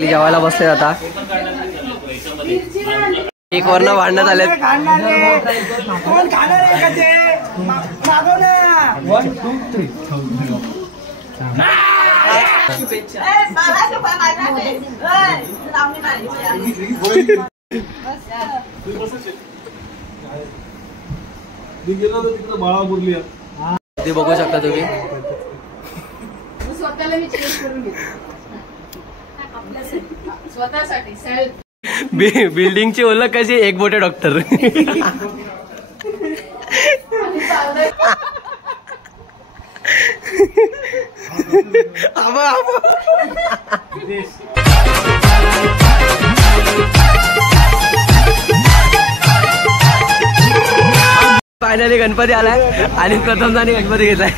जेवायला बसले आता एक वरनं भांडण्यात आले. ते बघू शकता तुम्ही. बिल्डिंगची ओळख कशी एक मोठे डॉक्टर. फायनली गणपती आलाय आणि प्रथमदा गणपती घेतलाय.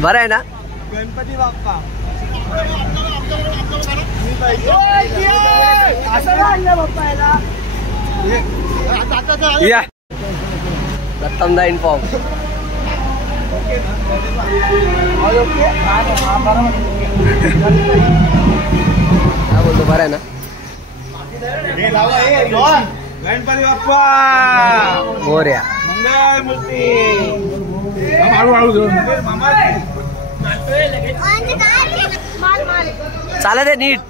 बरं आहे ना गणपती बाप्पा. या प्रथमदा इन्फॉर्म. काय बोलतो बरं आहे ना. गणपती बाप्पा मोरया. मंगल मूर्ती. चालत आहे नीट.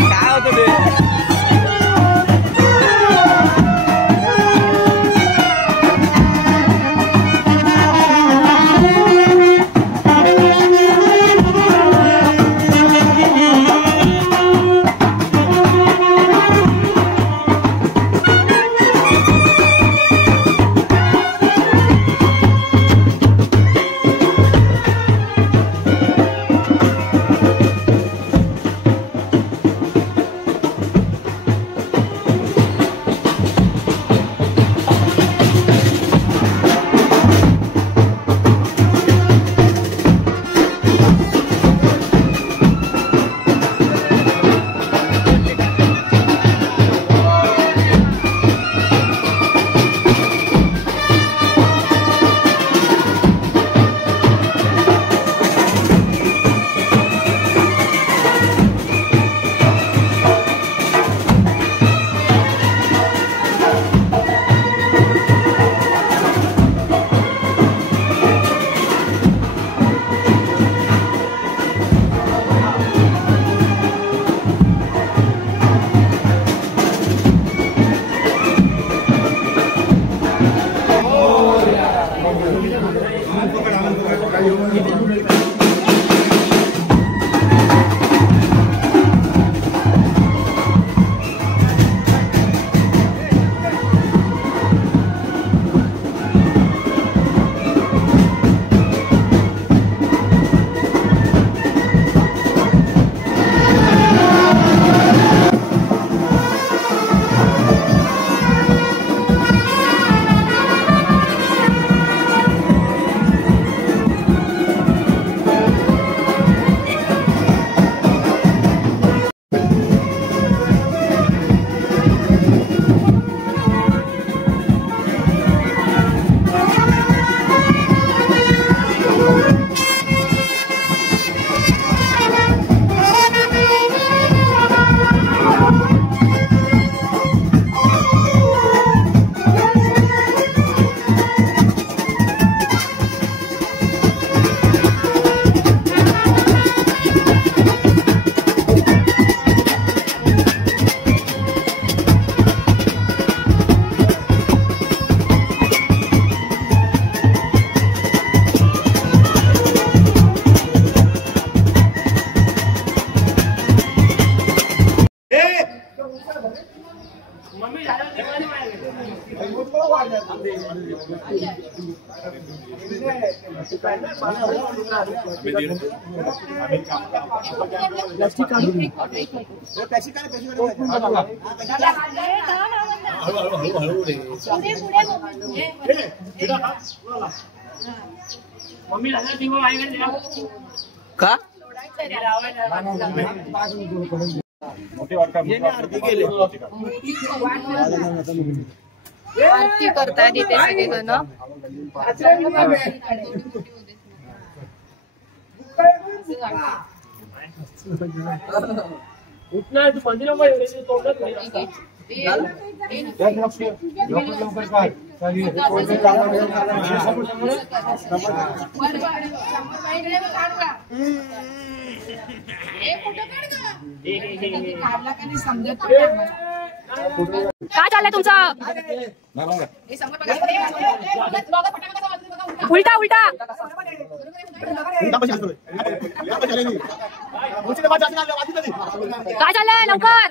काय होतं ते. का आरती करतात इथे सगळेजण. काय चाललंय तुमचं? उलटा उलटा काय चाललंय लवकर?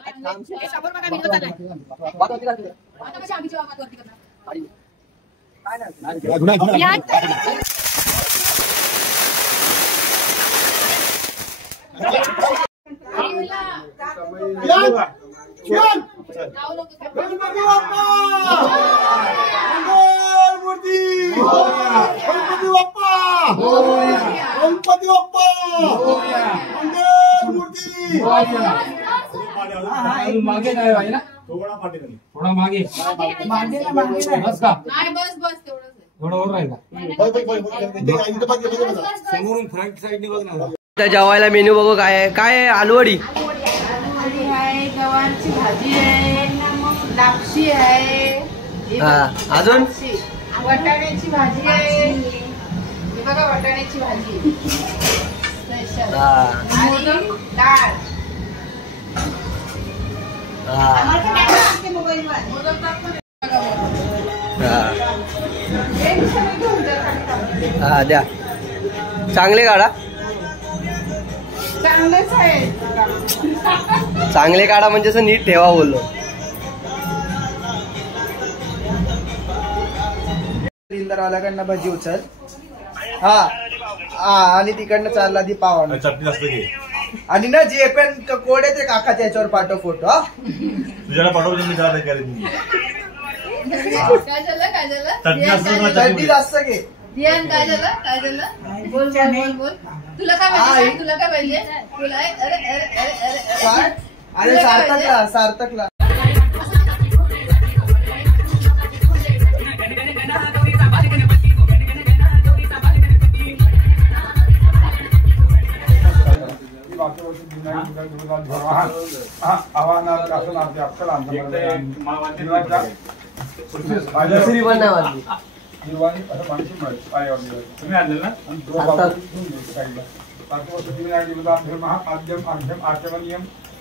मागे नाही भाई ना थोडा मागे बस का बस तेवढंच थोडं वर राहिला समोरून फ्रंट साइड बघ ना. जेवायला मेन्यू बघू काय आहे. काय आहे? आलूवडी आहे, गवारची भाजी आहे, लापशी आहे, हा अजून वाटाण्याची भाजी आहे. हे बघा वाटाण्याची भाजी स्पेशल. आणि डाळ. हा द्या. चांगले काढा. चांगलेच आहे. चांगले काढा म्हणजे असं नीट ठेवा बोललो. इंदरवाल्याकडनं भजी उचल. हा हा आणि तिकडनं चालला ती पाव चटणी असते की आणि ना जे पण कोड आहे ते काकाच्या याच्यावर पाठव फोटो. हा तुझ्याला पाठवलं मी त्याला करेन. काय झालं चटणी जास्त घे. धियान काय झालं बोल तुला काय पाहिजे तुला अरे अरे अरे अरे अरे सार्थकला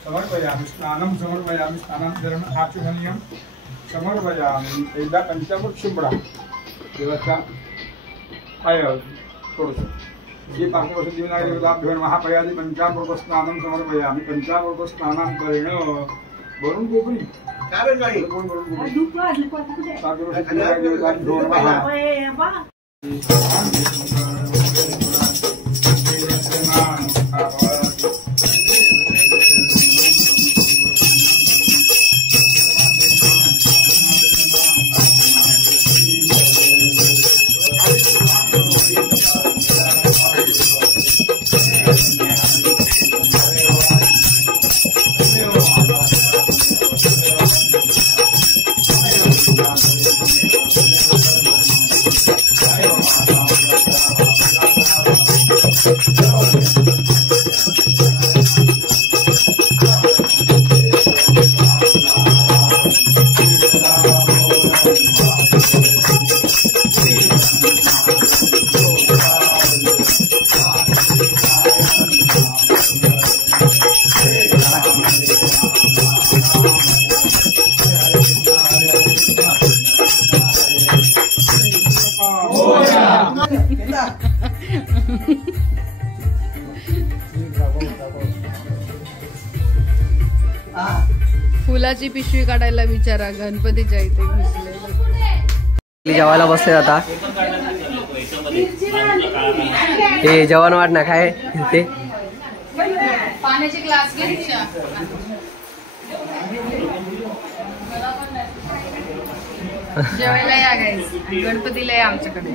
समर्पयामि स्नानं समर्पयामि स्नानानन्तरम् आचमनीयं समर्पयामि. एकदा पंचामृत शिंपडा देवाचा आहे थोडंसं. जे पाचवर्ष दिवनाभ्यो महापयादी पंचामृत स्नानं समर्पयामि. पंचामृत स्नानानंतरेण वरून कोकणी फुलाची पिशवी काढायला विचारा गणपतीच्या इथे घुसले. जेवायला बसले आता. ते जेवण वाट ना काय ते पाण्याचे ग्लास घे निशा. जेवायला या गाईस, गणपतीला या आमच्याकडे.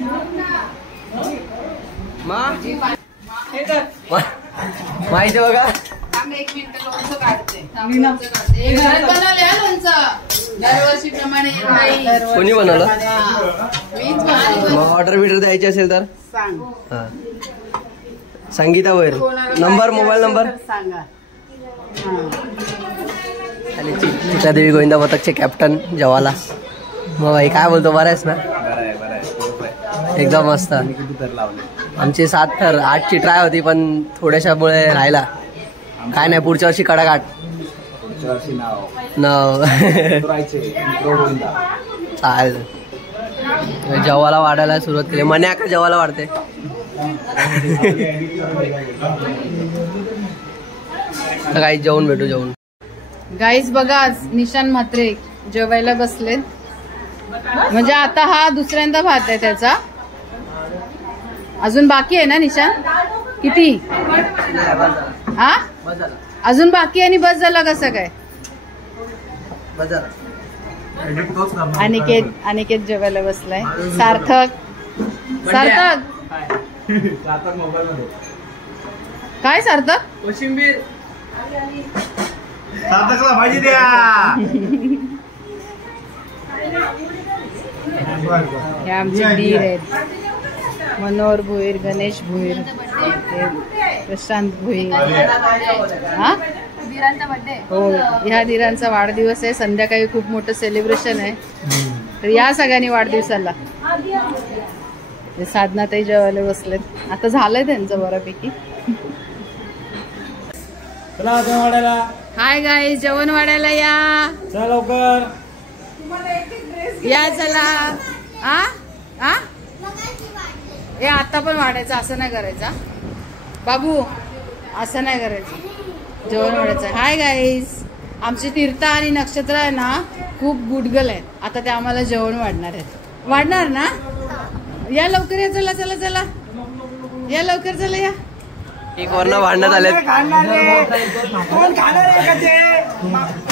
माहिती बघा आम्ही 1 मिनिट लोणचं काढते. हे घरात बनवलंय लोणचं दरवर्षीप्रमाणे. कोणी बनवलं? मीच बनवलं. मग ऑर्डर बिर्डर द्यायची असेल तर सांग. हा. संगीता वैर नंबर, मोबाईल नंबर सांगा. आणि चित्रादेवी गोविंदा पथकचे कॅप्टन जवाला. मग भाई काय बोलतो, बरं आहेस ना? एकदम मस्त. आमची 7 थर 8ची ट्राय होती पण थोड्याशामुळे राहिला. काय नाही, पुढच्या वर्षी कडकाट नाव चालेल. जवाला वाढायला सुरुवात केली. मन्या का जवाला वाढते. काही जेवून भेटू जेवून. गाईज बघा, आज निशान म्हात्रे जेवायला बसलेत. म्हणजे आता हा दुसऱ्यांदा भात आहे त्याचा. अजून बाकी आहे ना निशान? किती? हा अजून बाकी आणि बस झाला कसं काय? अनिकेत जेवायला बसलाय. सार्थक काय सार्थक? कोशिंबीर सार्थकला भाजी द्या. हे आमचे दीर आहेत. मनोहर भोईर, गणेश भोईर, प्रशांत भोईर. हा हो, ह्या धीरांचा वाढदिवस आहे. संध्याकाळी खूप मोठं सेलिब्रेशन आहे. तर या सगळ्यांनी वाढदिवसाला. साधनाताई जेवायला बसलेत. आता झालंय त्यांचं बऱ्यापैकी. हाय गाईज, जेवण वाढायला या लवकर या. चला. हे आता पण वाढायचं, असं नाही करायचं बाबू, असं नाही करायचं. जेवण वाढायचं. हाय गाईज, आमची तीर्था आणि नक्षत्र आहे ना खूप गुडगल आहेत. आता ते आम्हाला जेवण वाढणार आहेत. वाढणार ना? या लवकर या. चला चला चला या लवकर. चला या. एक वर्ण भांडण्यात आले. कोण खाणार आहे का ते?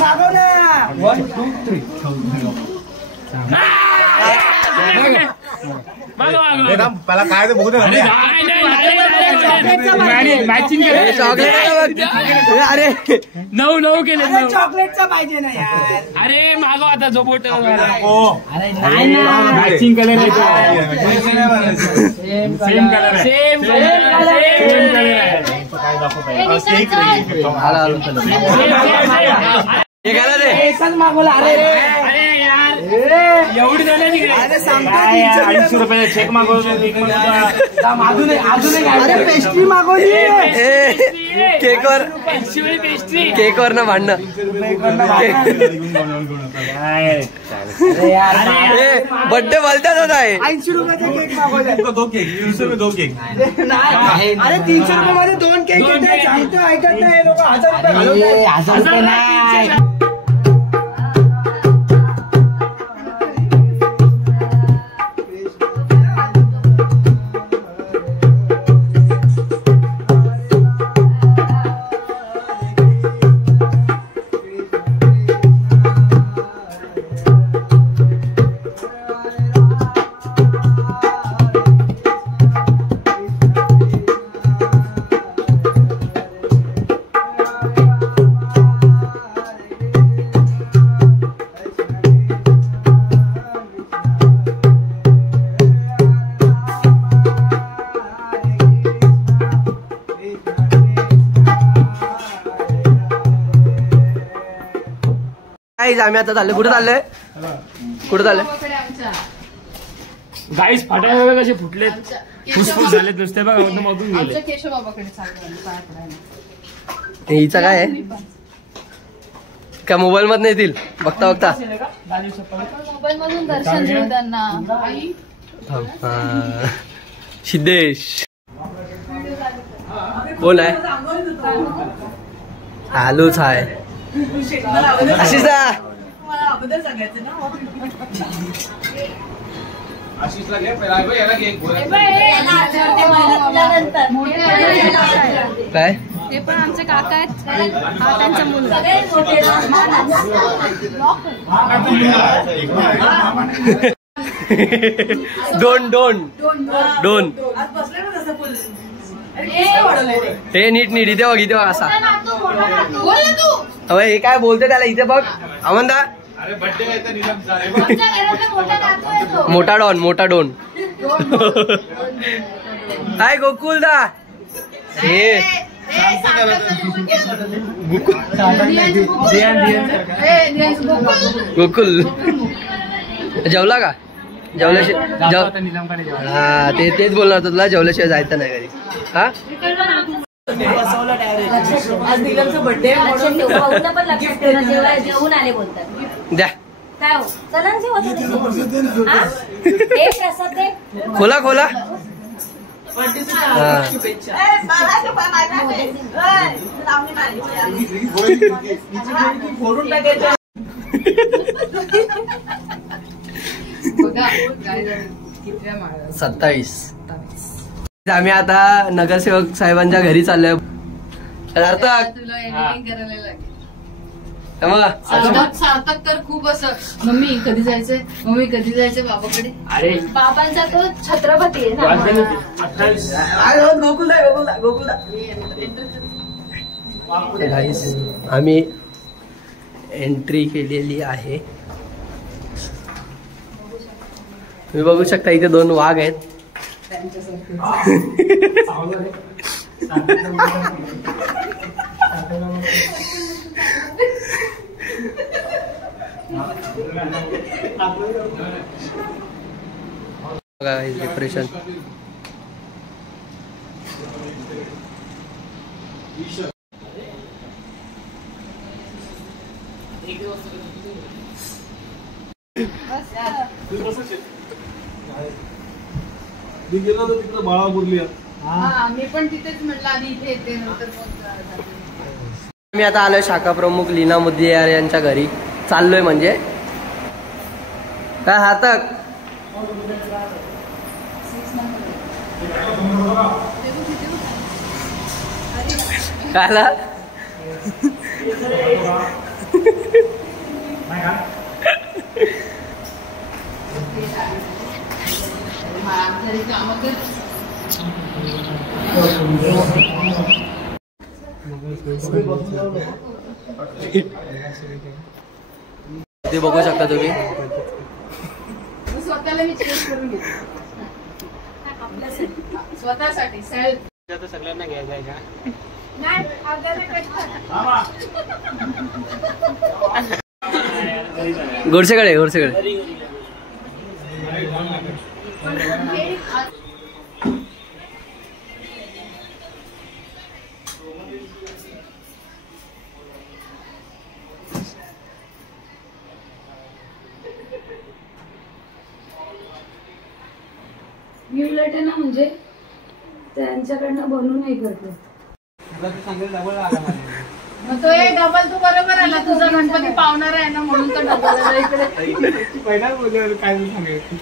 मागव ना. पहिला काय ते बघू दे. चॉकलेट अरे 9 केले. चॉकलेटचा पाहिजे ना यार. अरे मागव आता जो बोट. मॅचिंग कलर सेम कलर एकच मागवला. अरे एवढी झाली. 80 रुपये चेक मागवतो. अरे पेस्ट्री मागवली. केकवर ना भांडणं. बर्थडे बोलतात होत आहे. 80 रुपयाचे केक मागवले. 2 केक 300 रुपये 2 केक. अरे 300 रुपये मध्ये 2 केक येतात. ऐकत नाही लोक. 1000 रुपये नाही. आम्ही आता चालले. कुठे चालले? कुठे चालले? गाईस फाटायला कसे फुटलेत, फुसफुस झालेत नुसते बघा. मधून गेले. केशवबाबाकडे चाललो. हिचा काय आहे का? मोबाईल मध्ये येतील बघता बघता. मोबाईल मधून दर्शन देऊ त्यांना. सिद्धेश कोण आहे? आलूच आहे. आशिषा आशिषला घे पहिला याला घे काय हे पण आमचे काका आहेत हा त्यांचा मुलगा दोन हे नीट इथे बघ इथे बघ असा हे काय बोलते त्याला इथे बघ अमंदा अरे बर्थडे मोठा डॉन हाय गोकुलदा हे गोकुल जेवला का जेवल्याशिवाय हा तेच बोलणार होतं तुला जेवल्याशिवाय जायचं नाही घरी हा द्या खोला कितव्या 27 आम्ही आता नगरसेवक साहेबांच्या घरी चाललोय. सार्थक तुला एडिटिंग करायला लागेल. सार्थक तर खूप असं मम्मी कधी जायचंय बाबाकडे. अरे बाबांचा तो छत्रपती आहे ना. आम्ही एंट्री केलेली आहे. तुम्ही बघू शकता इथे 2 वाघ आहेत. डिप्रेशन मी गेलो तर तिकडे बाळा बोलली. मी पण तिथेच म्हटलं आधी इथे येते नंतर. मी आता आलोय शाखा प्रमुख लीना मुदलियार यांच्या घरी चाललोय. म्हणजे काय हातक कायला ते बघू शकता तुम्ही. स्वतःला मी चेंज करून घेते स्वतःसाठी सेल्फ. सगळ्यांना घ्यायचा गोडसेकडे मी उलट आहे ना म्हणजे त्यांच्याकडनं बनवून हे करते. मग तो एक डबल तू बरोबर आला. तुझा गणपती पावणार आहे ना म्हणून तो डबल इकडे पहिला बोलल्यावर काय सांगायचं.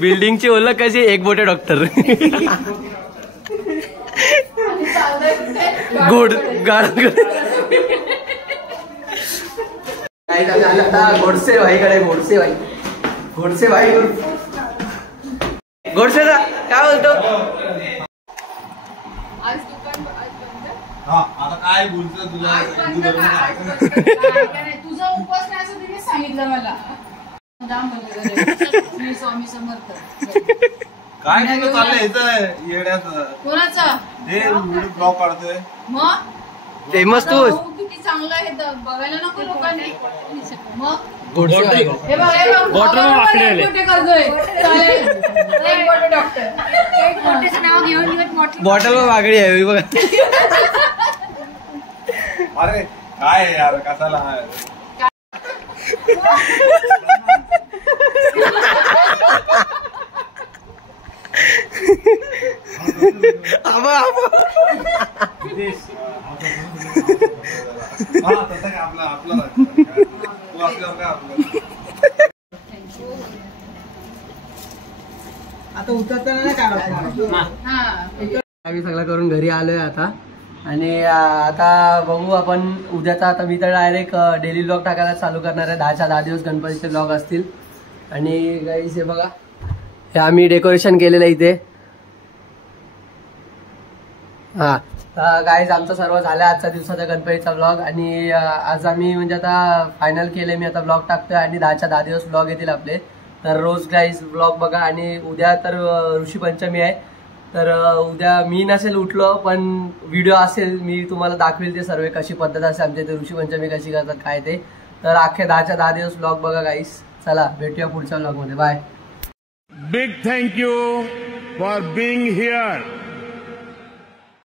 बिल्डिंगची ओळख कशी एक बोटे डॉक्टर गोडसे भाईकडे गोडसे भाई गोडसेचा काय बोलतो. आज दुकान आता काय बोलतो तुला तुझा उपवास नाही असं तिने सांगितलं मला. मी स्वामी समर्थ. काय तुझं चाललंय ह्याचं येड्याचं. कोणाचं हे ब्लॉग काढतोय मग फेमस तू किती चांगलं आहे बघायला नको लोकांनी. मग गोडसे हे बघ मोठे करतोय. एक मोठे डॉक्टर एक मोठेचं नाव घेऊन बॉटल वर वागडी आहे बघा. अरे काय यार कसाला हा तसं काय आपला तू असल्यावर काय आपलं आता उतरताना नाही काय वाटणार. हा आम्ही सगळं करून घरी आलोय आता आणि आता बघू आपण उद्याचा. आता मी तर डायरेक्ट डेली ब्लॉग टाकायला चालू करणार आहे. 10 दिवस गणपतीचे ब्लॉग असतील. आणि गाईस हे बघा, हे आम्ही डेकोरेशन केलेलं आहे इथे. हा गाईज आमचं सर्व झालं आजच्या दिवसाचा गणपतीचा ब्लॉग. आणि आज आम्ही म्हणजे आता फायनल केले, मी आता ब्लॉग टाकतोय आणि 10 दिवस ब्लॉग येतील आपले. तर रोज गाईज ब्लॉग बघा. आणि उद्या तर ऋषीपंचमी आहे. तर उद्या मी नसेल उठलो पण व्हिडिओ असेल, मी तुम्हाला दाखवेल ते सर्व कशी पद्धत असेल आमच्या इथे ऋषीपंचमी कशी करतात काय ते. तर अख्खे 10 दिवस ब्लॉग बघा गाईस. चला भेटूया पुढच्या ब्लॉग मध्ये. Bye. Big thank you for being here.